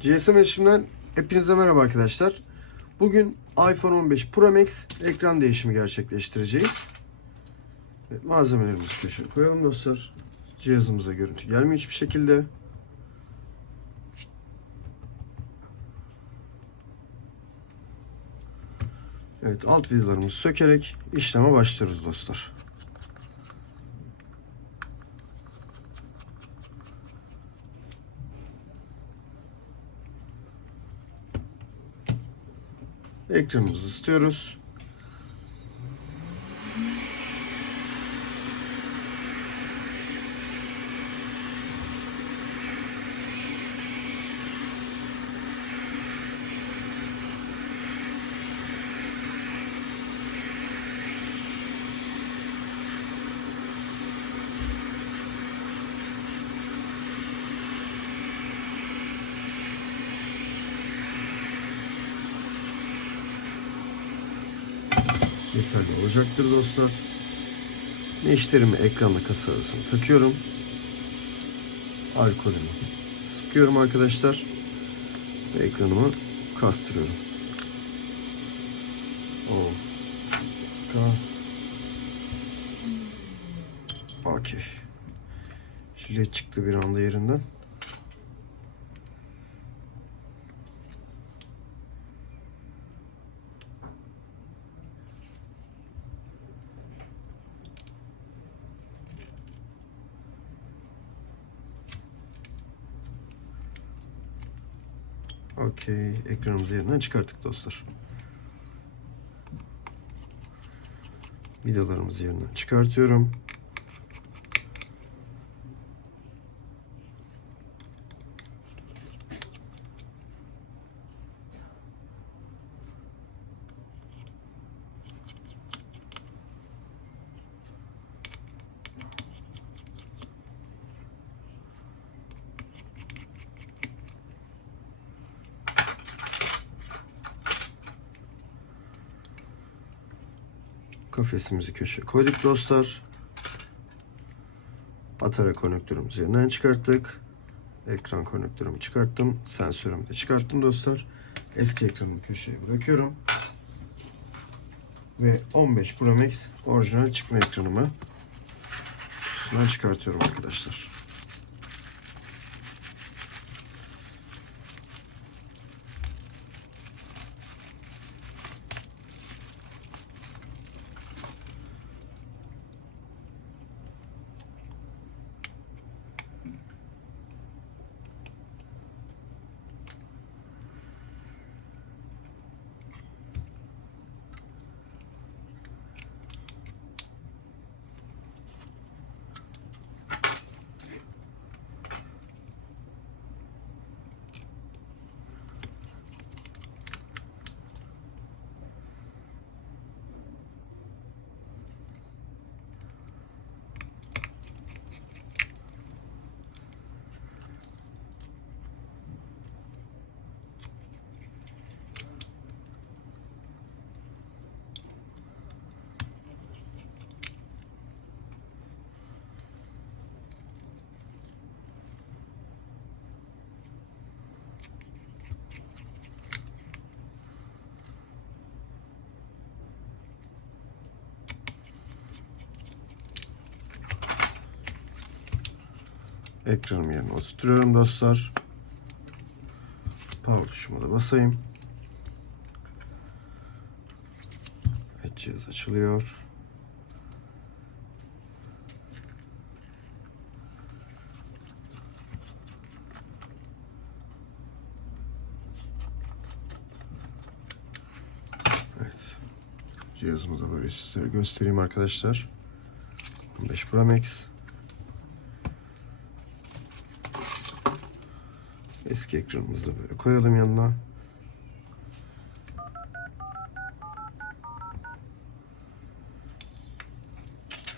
GSM Erişim'den hepinize merhaba arkadaşlar. Bugün iPhone 15 Pro Max ekran değişimi gerçekleştireceğiz. Evet, malzemelerimizi köşeye koyalım dostlar. Cihazımıza görüntü gelmiyor hiçbir şekilde. Evet alt vidalarımızı sökerek işleme başlıyoruz dostlar. Ekranımızı ısıtıyoruz. Yeterli olacaktır dostlar. Neşterimi ekranla kasa arasına takıyorum. Alkolümü sıkıyorum arkadaşlar. Ve ekranımı kastırıyorum. O. K. Okey. Jilet çıktı bir anda yerinden. Okey. Ekranımızı yerinden çıkarttık dostlar. Vidalarımızı yerinden çıkartıyorum. Kafesimizi köşeye koyduk dostlar. Atara konnektörümüzü yerinden çıkarttık. Ekran konnektörümü çıkarttım. Sensörümü de çıkarttım dostlar. Eski ekranımı köşeye bırakıyorum. Ve 15 Pro Max orijinal çıkma ekranımı üstünden çıkartıyorum arkadaşlar. Ekranım yerine oturtuyorum dostlar. Power tuşuma da basayım. Evet cihaz açılıyor. Evet. Cihazımı da böyle sizlere göstereyim arkadaşlar. 15 Pro Max. Eski ekranımızı da böyle koyalım yanına.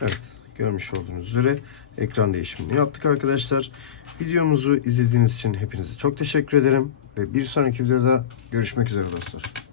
Evet, görmüş olduğunuz üzere ekran değişimini yaptık arkadaşlar. Videomuzu izlediğiniz için hepinize çok teşekkür ederim ve bir sonraki videoda görüşmek üzere dostlar.